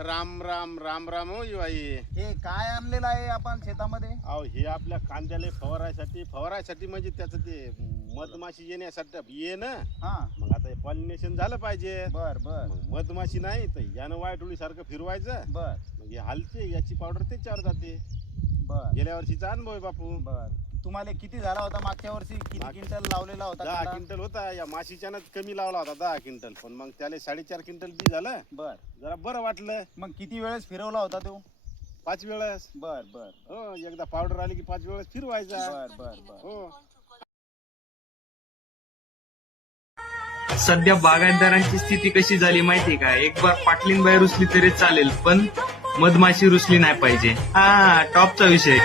राम राम राम राम हो बाई. हे काय आणलेलं आहे आपण शेतामध्ये? अहो हे आपल्या कांद्याला फवारायसाठी म्हणजे त्याचं ते मधमाशी येण्यासाठी ये ना. हा मग आता पॉलिनेशन झालं पाहिजे. बर बर मग मधमाशी नाही तर यानं वायटोळी सारखं फिरवायचं. बर मग हे हलते याची पावडर त्याच्यावर जाते. बर गेल्या वर्षीचा अनुभव आहे बापू. बर तुम्हाला किती झाला होता मागच्या वर्षी? किती क्विंटल लावलेला होता 10 कांदा? क्विंटल होता. या माशीच्यानं कमी लावला होता 10 क्विंटल, पण मग त्याला 4.5 क्विंटल बी झालं. बर जरा बरं वाटलं. मग किती वेळेस फिरवला होता तो? 5 वेळेस. बर बर हो, एकदा पावडर आली की 5 वेळेस फिरवायचा. बर बर बर हो. सध्या बागायतदारांची स्थिती कशी झाली माहितीये का? एक बार पाटलींबाई रुसली तरी चालेल, पण मधमाशी रुसली नाही पाहिजे. हा टॉपचा विषय.